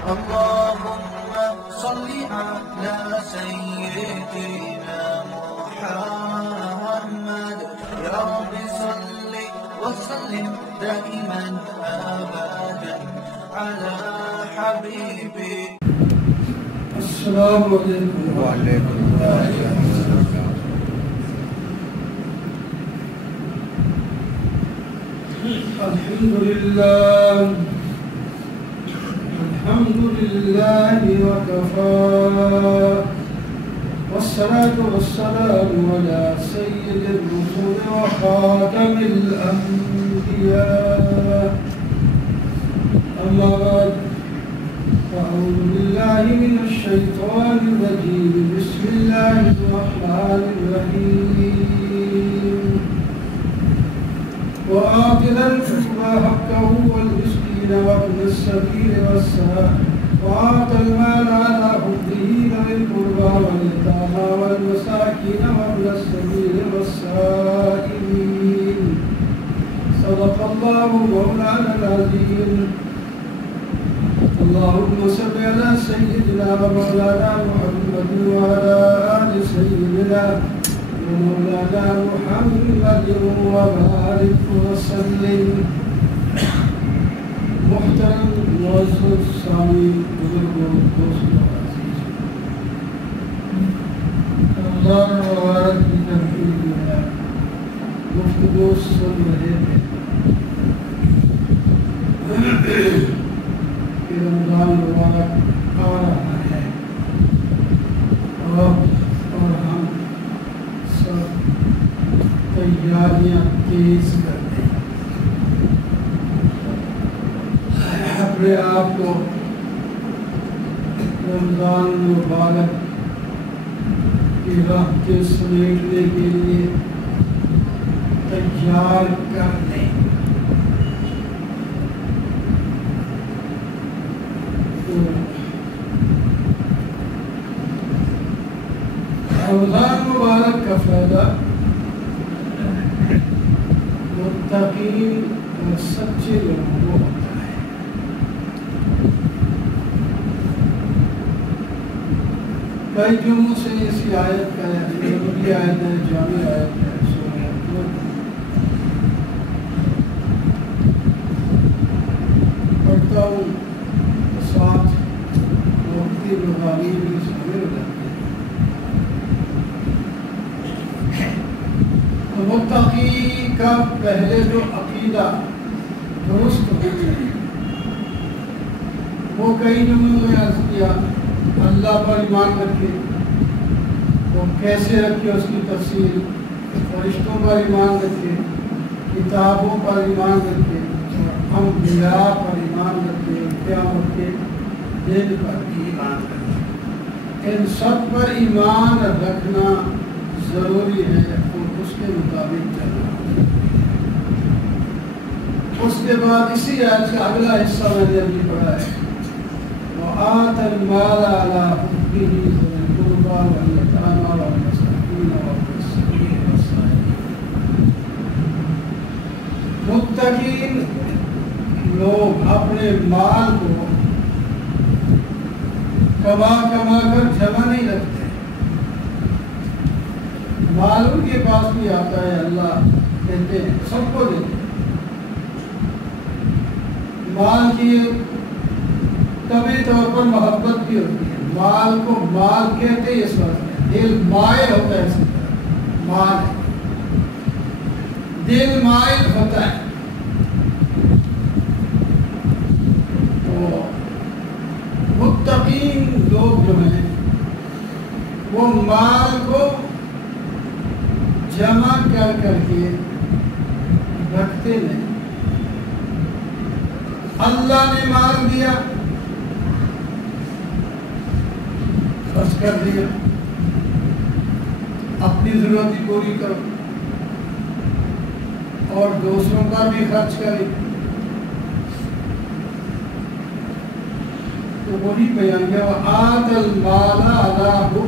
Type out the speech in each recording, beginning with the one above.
اللهم صل على سيدنا محمد يا رب صل وسلم دائما أبدا على حبيبي. السلام علیکم وعلیکم السلام. الحمد لله وكفى والصلاة والسلام على سيد الرسل وخاتم الأنبياء. أما بعد فأعوذ بالله من الشيطان الرجيم. بسم الله الرحمن الرحيم. وآت ذا القربى حقه والمسكين وابن السبيل وآت المال على حبه ذوي القربى واليتامى والمساكين وابن السبيل والسائلين. صدق الله مولانا العظيم. اللهم صل على سيدنا ومولانا محمد وعلى آل سيدنا ومولانا محمد وبارك وسلم. محترم معزز سامعین بزرگوں دوستوں عزیز، رمضان مبارک کی تحفیظ میں گفتگو سن رہے تھے کہ رمضان مبارک آ رہا ہے اور ہم سب تیاریاں تیز کر دیں، اپنے آپ کو رمضان مبارک کی راہ کے سمیٹنے کے لیے تیار کر دیں۔ رمضان مبارک کا فائدہ متقین اور سچے لوگوں کو ہوتا ہے۔ کئی جمعوں سے اسی آیت کا نبوی آیت ہے، جامع آیت ہے، سورہ احزاب پڑھتا ہوں تو ساتھ وقتی مقامی بھی شامل ہو جاتے ہیں۔ متقی کا پہلے جو عقیدہ درست ہونا چاہیے وہ کئی جملوں میں عرض کیا۔ اللہ پر ایمان رکھے، وہ کیسے رکھے اس کی تفصیل، فرشتوں پر ایمان رکھے، کتابوں پر ایمان رکھے، انبیاء پر ایمان رکھے، قیامت کے دن پر بھی ایمان رکھے۔ ان سب پر ایمان رکھنا ضروری ہے اور اس کے مطابق چلنا۔ اس کے بعد اسی آیت کا اگلا حصہ میں نے ابھی پڑھا ہے، وآت المال على حبه ذوي القربى واليتامى والمساكين وابن السبيل والسائلين۔ متقین لوگ اپنے مال کو کما کر جمع نہیں رکھتے، مال ان کے پاس بھی آتا ہے، اللہ کہتے ہیں سب کو دیتے ہیں۔ مال کی طبعی طور پر محبت بھی ہوتی ہے، مال کو مال کہتے ہیں اس وقت، دل مائل ہوتا ہے، اسی طرح مال ہے، دل مائل ہوتا ہے۔ تو متقین لوگ جو ہیں وہ مال کو جمع کر کے رکھتے نہیں۔ اللہ نے مال دیا، خرچ کر دیا، اپنی ضرورت ہی پوری کرو اور دوسروں کا بھی خرچ کرے۔ تو وہی بیان کیا، وآت المال علی حبہ۔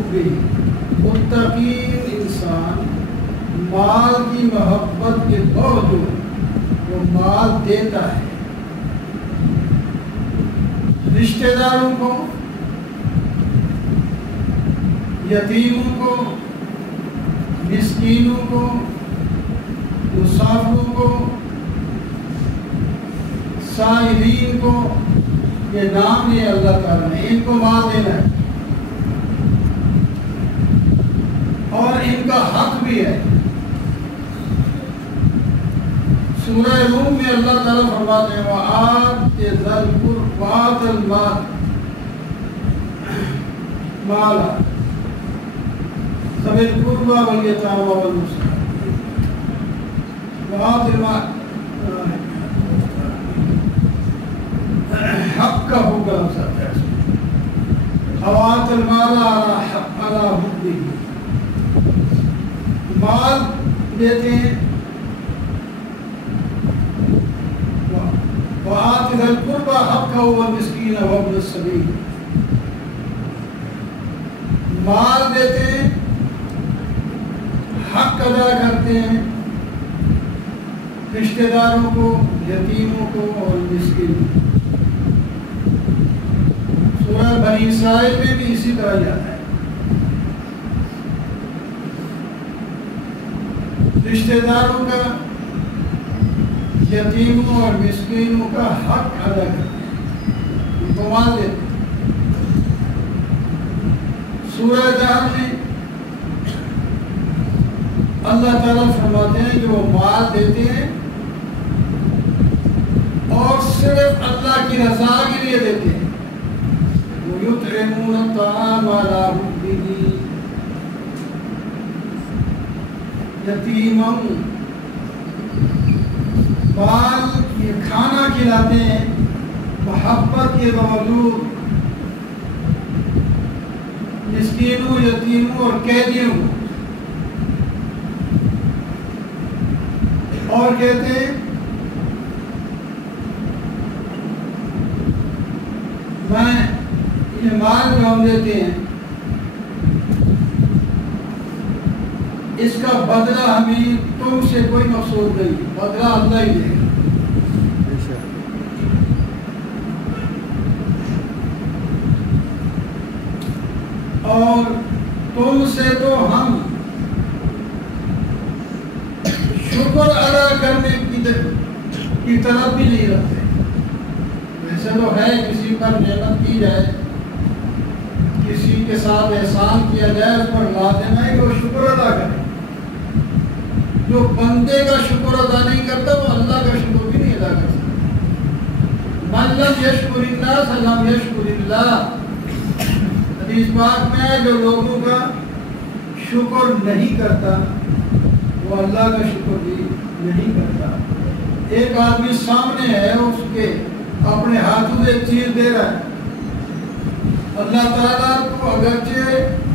متقین انسان مال کی محبت کے باوجود وہ مال دیتا ہے، رشتہ داروں کو، یتیموں کو، مسکینوں کو، مسافروں کو، سائلین کو، یہ نام ہے اللہ تعالیٰ نے، ان کو مال دینا ہے اور ان کا حق بھی ہے۔ سورہ روم میں اللہ تعالیٰ فرماتے ہیں وَآتِ ذَا الْقُرْبَى الْمَالَ مالا ذوِی الْقُرْبَى وَالْیَتَامَى وَالْمَسَاکِینَ وَآتِ الْمَالَ حق کا ہوگا وَآتِ الْمَالَ عَلَى حُبِّهِ، مال دیتے ہیں، وَآتِ ذَا الْقُرْبَى حَقَّهُ وَالْمِسْكِينَ وَابْنَ السَّبِيلِ، مال دیتے ہیں، حق ادا کرتے ہیں رشتہ داروں کو، یتیموں کو اور مسکینوں کو۔ سورہ بنی اسرائیل میں بھی اسی طرح جاتا ہے، رشتہ داروں کا، یتیموں اور مسکینوں کا حق ادا کرتے ہیں، ان کو مال دیتے ہیں۔ سورہ دہر میں اللہ تعالیٰ فرماتے ہیں کہ وہ مال دیتے ہیں اور صرف اللہ کی رضا کے لیے دیتے ہیں۔ وَيُطْعِمُونَ الطَّعَامَ عَلَىٰ حُبِّهِ، یتیموں مال یہ کھانا کھلاتے ہیں محبت کے باوجود، مسکینوں، یتیموں اور قیدیوں کو، اور کہتے ہیں میں یہ مال جو ہم دیتے ہیں اس کا بدلہ ہمیں تم سے کوئی مقصود نہیں، بدلہ اللہ ہی دے گا۔ اور تم سے تو ہم شکر ادا کرنے کی طرف بھی نہیں رکھتے۔ ویسے تو ہے کسی پر نعمت کی جائے، کسی کے ساتھ احسان کیا جائے، اس پر لازم ہے کہ وہ شکر ادا کرے۔ جو بندے کا شکر ادا نہیں کرتا وہ اللہ کا شکر بھی نہیں ادا کر سکتا۔ من لم یشکر الناس لم یشکر اللہ، حدیث پاک میں ہے جو لوگوں کا شکر نہیں کرتا وہ اللہ کا شکر بھی نہیں کرتا۔ ایک آدمی سامنے ہے، اس کے اپنے ہاتھوں سے ایک چیز دے رہا ہے، اللہ تعالیٰ کو اگرچہ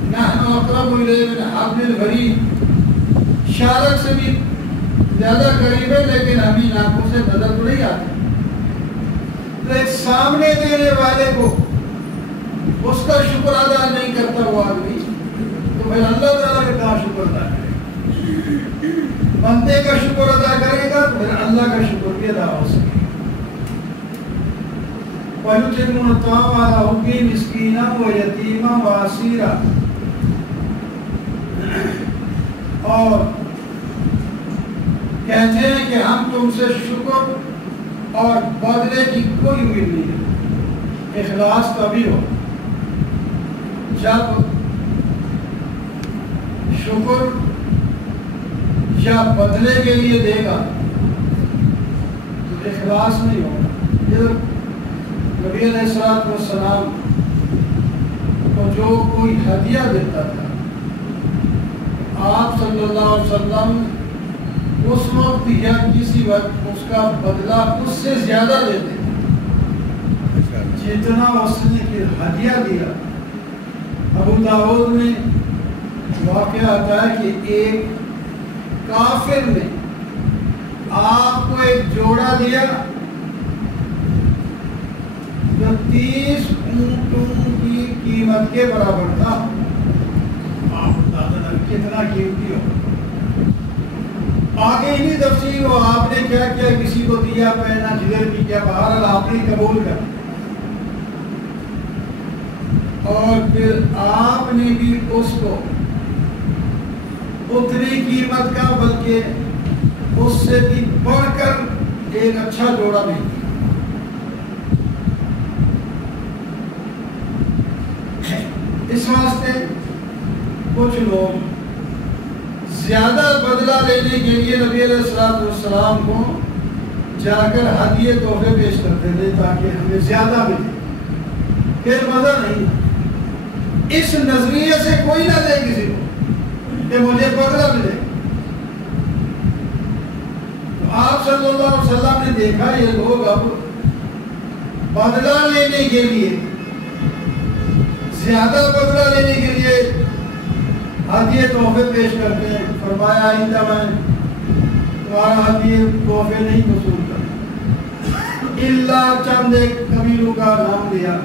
نحن اقرب الیہ من حبل الورید، شارک سے بھی زیادہ قریب ہے، لیکن ہمیں آنکھوں سے نظر تو نہیں آتی۔ تو ایک سامنے دینے والے کو اس کا شکر ادا نہیں کرتا وہ آدمی، تو پھر اللہ تعالیٰ کا کہاں شکر ادا کرے؟ بندے کا شکر ادا کرے گا تو پھر اللہ کا شکر بھی ادا ہو سکے۔ وَيُطْعِمُونَ الطَّعَامَ عَلَىٰ حُبِّهِ مِسْكِينًا وَيَتِيمًا وَأَسِيرًا، اور کہتے ہیں کہ ہم تم سے شکر اور بدلے کی کوئی امید نہیں ہے۔ اخلاص تبھی ہو جب شکر یا بدلے کے لیے دے گا تو اخلاص نہیں ہوگا۔ یہ نبی علیہ السلام کو جو کوئی ہدیہ دیتا تھا، آپ صلی اللہ علیہ وسلم اس وقت یا کسی وقت اس کا بدلہ اس سے زیادہ دیتے جتنا اس نے ہدیہ دیا۔ ابو داؤد میں واقعہ آتا ہے کہ ایک کافر نے آپ کو ایک جوڑا دیا جو 30 اونٹوں کی قیمت کے برابر تھا۔ آپ اندازہ کتنا قیمتی ہو۔ آگے ہی تفصیل ہو آپ نے کیا کیا، کسی کو دیا، پہنا، جگر بھی کیا، بہرحال آپ نے قبول کر۔ اور پھر آپ نے بھی اس کو اتنی قیمت کا بلکہ اس سے بھی بڑھ کر ایک اچھا جوڑا نہیں دیا۔ اس واسطے کچھ لوگ زیادہ بدلہ لینے کے لیے نبی علیہ السلام کو جا کر ہدیے تحفے پیش کرتے تھے تاکہ ہمیں زیادہ ملے، پھر مزہ نہیں۔ اس نظریے سے کوئی نہ دے کسی کو کہ مجھے بدلہ ملے۔ تو آپ صلی اللہ علیہ وسلم نے دیکھا یہ لوگ اب بدلہ لینے کے لیے، زیادہ بدلہ لینے کے لیے ہدیے تحفے پیش کرتے ہیں۔ فرمایا آئندہ میں تمہارا ہدیے تحفے نہیں وصول کرتا، اللہ چند ایک قبیلوں کا نام دیا،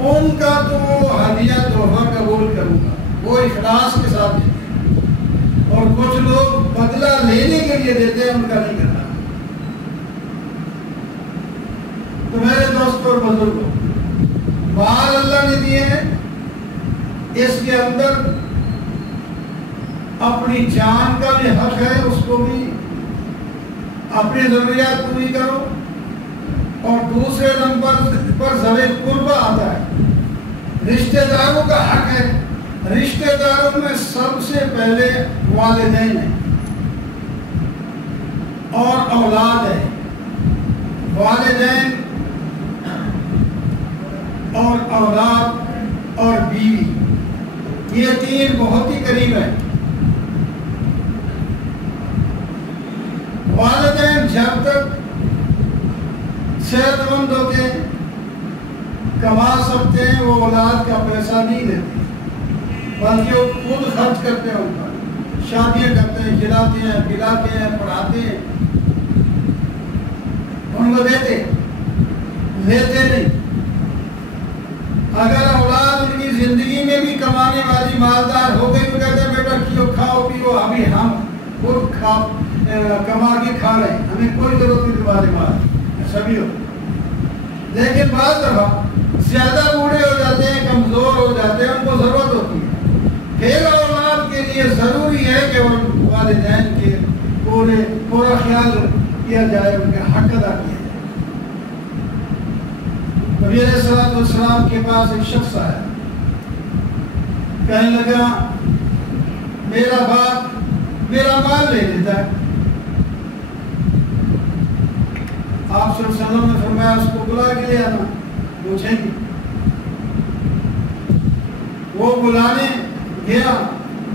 ان کا تو ہدیہ تحفہ قبول کروں گا، وہ اخلاص کے ساتھ دیتے ہیں، اور کچھ لوگ بدلہ لینے کے لیے دیتے ہیں، ان کا نہیں کرنا۔ تو میرے دوست اور بزرگوں، مال اللہ نے دیے ہیں، اس کے اندر اپنی جان کا بھی حق ہے، اس کو بھی اپنی ضروریات پوری کرو، اور دوسرے نمبر پر ذوی قربہ آتا ہے، رشتہ داروں کا حق ہے۔ رشتہ داروں میں سب سے پہلے والدین ہیں اور اولاد ہے۔ والدین اور اولاد اور بیوی، یہ تین بہت ہی قریب ہیں۔ والدین جب تک صحت مند ہوتے ہیں، کما سکتے ہیں، وہ اولاد کا پیسہ نہیں دیتے، بلکہ وہ خود خرچ کرتے ہیں، ان پر شادیاں کرتے ہیں، کھلاتے ہیں، پلاتے ہیں، پڑھاتے ہیں، ان کو دیتے نہیں۔ اگر اولاد ان کی زندگی میں بھی کمانے والی مالدار ہو گئی تو کہتے ہیں بیٹا کھیو کھاؤ پیو، ابھی ہم خود کما کے کھا رہے ہیں، ہمیں کوئی ضرورت نہیں تمہارے مال سبھی ہو۔ لیکن بعض دفعہ زیادہ بوڑھے ہو جاتے ہیں، کمزور ہو جاتے ہیں، ان کو ضرورت ہوتی ہے، پھر اولاد کے لیے ضروری ہے کہ والدین کے پورا خیال کیا جائے، ان کا حق ادا کیا جائے۔ نبی علیہ السلام کے پاس ایک شخص آیا، کہنے لگا میرا باپ میرا مال لے لیتا ہے۔ آپ صلی اللہ علیہ وسلم نے فرمایا اس کو بلا کے لے آنا، پوچھیں گے۔ وہ بلانے گیا،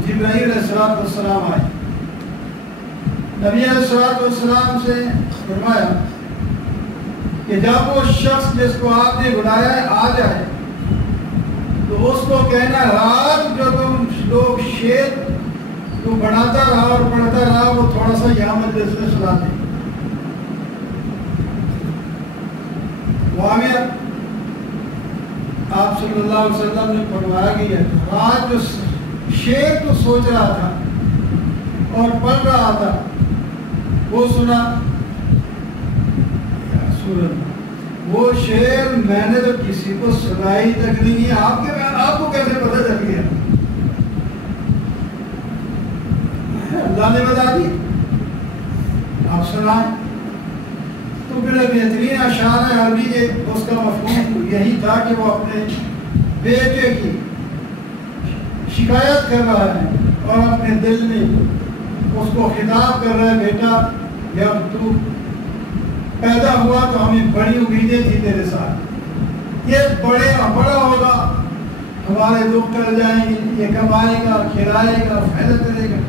جبرائیل علیہ السلام آئے، نبی علیہ السلام سے فرمایا کہ جب وہ شخص جس کو آپ نے بلایا ہے آ جائے تو اس کو کہنا رات جو تم لوگ شیر تو بڑھاتا رہا اور پڑھتا رہا، وہ تھوڑا سا یہاں مجلس میں سنا دیں۔ معاویہ آپ صلی اللہ علیہ وسلم نے فرمایا کہ رات جو شیر تو سوچ رہا تھا اور پڑھ رہا تھا وہ سنا، وہ شعر میں نے تو کسی کو سنائی تک نہیں ہے، آپ کو کیسے پتہ چل گیا؟ اللہ نے بتا دی، آپ سنائیں۔ تو پھر بہترین اشعار عربی کے اس کا مفہوم یہی تھا کہ وہ اپنے بیٹے کی شکایت کر رہا ہے اور اپنے دل میں اس کو خطاب کر رہا ہے، بیٹا جب تو پیدا ہوا تو ہمیں بڑی امیدیں تھی تیرے ساتھ، یہ بڑا ہوگا، ہمارے دکھ ٹل جائیں گے، یہ کمائے گا، کھلائے گا، فائدہ کرے گا۔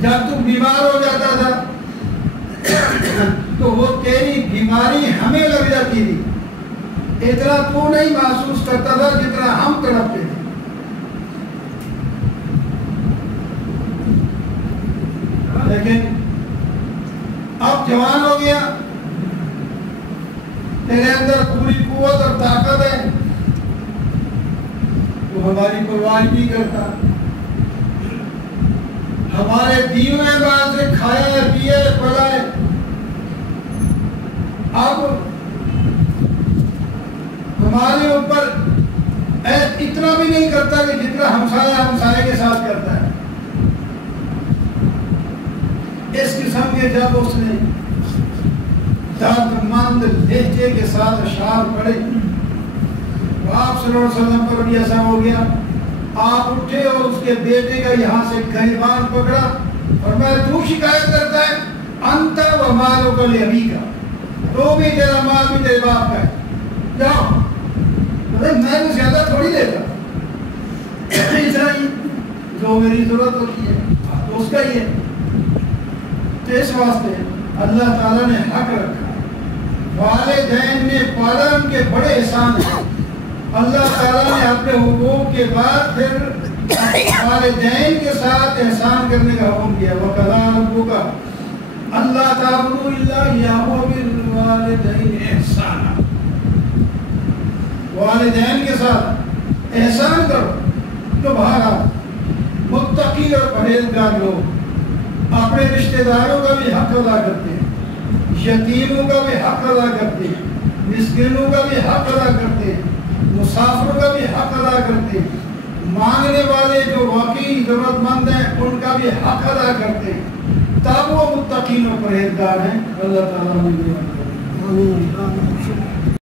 جب تو بیمار ہو جاتا تھا تو وہ تیری بیماری ہمیں لگ جاتی تھی، اتنا تو نہیں محسوس کرتا تھا جتنا ہم تڑپتے تھے۔ لیکن اب جوان ہو گیا، تیرے اندر پوری قوت اور طاقت ہے، تو ہماری پرواہ نہیں کرتا، ہمارے دیے ہوئے بات سے کھائے پیے پلائے۔ اب ہمارے اوپر اتنا بھی نہیں کرتا کہ جتنا ہمسایہ کے ساتھ کرتا ہے۔ اس قسم کے جب اس نے درد مند لہجے کے ساتھ اشعار پڑھے، آپ صلی اللہ علیہ وسلم پر بھی ایسا ہو گیا، آپ اٹھے اور اس کے بیٹے کا یہاں سے گریبان پکڑا اور میں تو شکایت کرتا ہے انت و مالک لابی کا، تو بھی تیرا مال بھی تیرے باپ کا ہے، جاؤ، میں تو زیادہ تھوڑی دیتا، اتنا ہی جو میری ضرورت ہوتی ہے تو اس کا ہی ہے۔ تو اس واسطے اللہ تعالیٰ نے حق رکھا، والدین نے پالا، ان کے بڑے احسان ہیں۔ اللہ تعالیٰ نے اپنے حقوق کے بعد پھر والدین کے ساتھ احسان کرنے کا حکم کیا، وَقَضَىٰ رَبُّكَ أَلَّا تَعْبُدُوا إِلَّا إِيَّاهُ وَبِالْوَالِدَيْنِ إِحْسَانًا، والدین کے ساتھ احسان کرو۔ تو بہرحال متقی اور پرہیزگار لوگ اپنے رشتہ داروں کا بھی حق ادا کرتے ہیں، یتیموں کا بھی حق ادا کرتے ہیں، مسکینوں کا بھی حق ادا کرتے ہیں، مسافروں کا بھی حق ادا کرتے ہیں، مانگنے والے جو واقعی ضرورت مند ہیں ان کا بھی حق ادا کرتے ہیں، تب وہ متقین اور پرہیزگار ہیں۔ اللہ تعالیٰ ہمیں